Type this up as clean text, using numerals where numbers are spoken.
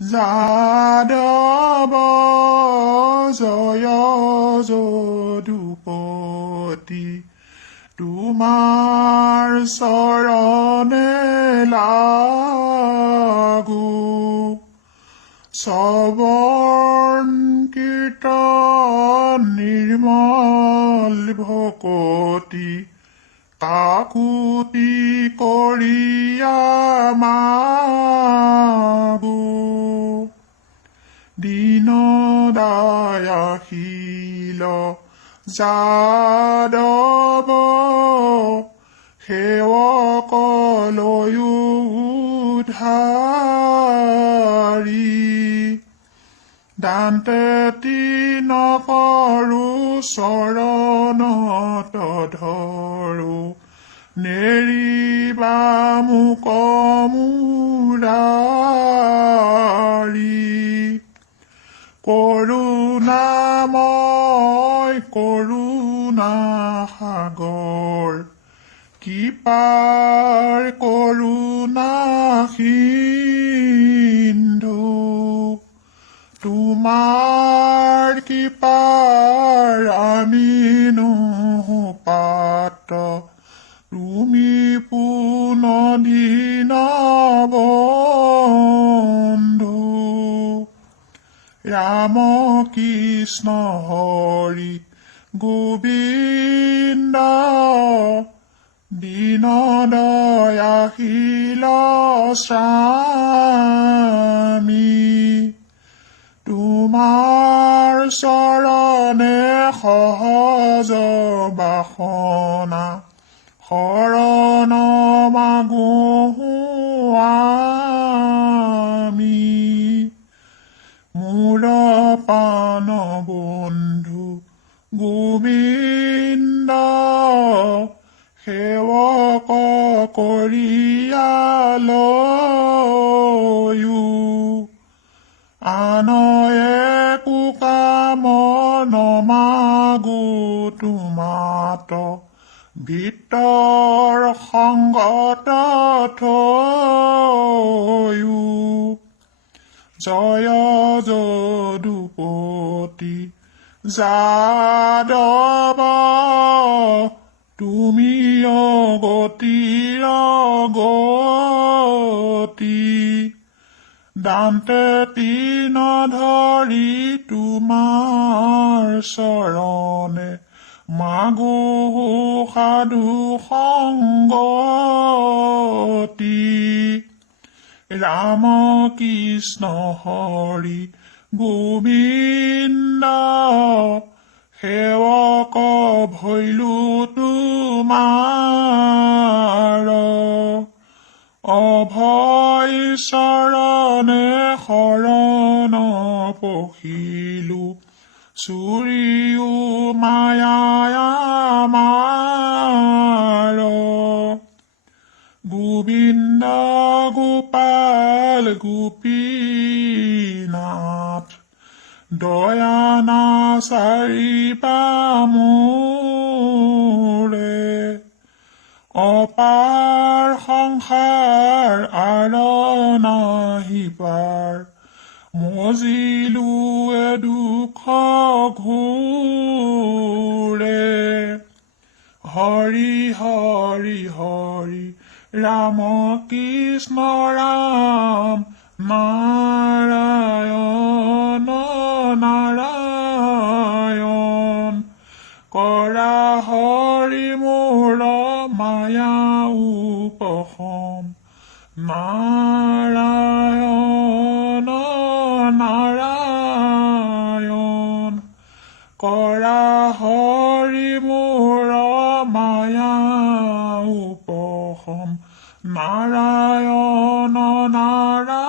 যাদৱ জয় যদুপতি তোমাৰ চৰণে লাগো শ্ৰৱণ কীৰ্তন নিৰ্মল ভকতি কাকুতি কৰিয়া মাগো দীন দায়াশীল যাদৱ সেৱকলৈও উদ্ধাৰী দান্তেতি নকৰো চৰণত ধৰো নেৰিবা মোক মুৰাৰী কৰোণাময় কৰোণা সাগৰ কৃপাৰ কৰোণা সিন্ধু তোমাৰ কৃপাৰ আমি নহো পাত্ৰ তুমি পুন দীন বন্ধু ৰাম কৃষ্ণ হৰি গোবিন্দ দীন দয়াশীল স্বামী তোমাৰ চৰণে সহজ বাসনা শৰণ মাগো আমি মোৰ প্ৰাণ বন্ধু গোবিন্দ সেৱক কৰিয়ালৈও আন একো কাম নমাগো তোমাত ভিতৰ সংগত থৈও জয় যদুপতি যাদৱ তুমি অগতিৰ গতি দান্তে তিন ধৰি তোমাৰ চৰণে মাগো সাধু সংগতি ৰাম কৃষ্ণ হৰি গোবিন্দ সেৱক ভৈলো তোমাৰ অভয় চৰণে শৰণ পখিলো চুৰিও মায়া আমাৰ গোবিন্দ গোপাল গোপীনাথ দয়ানাচাৰি পামোৰে অপাৰ সংসাৰ আৰ নাহি পাৰ মজিলো দুখ ঘোৰে হৰি হৰি হৰি ৰাম কৃষ্ণ ৰাম নাৰায়ণ নাৰায়ণ কৰা হৰি মোৰ মায়া উপশম নাৰায়ণ নাৰায়ণ কৰা হৰি মোৰ মায়া উপশম নাৰায়ণ নাৰায়ণ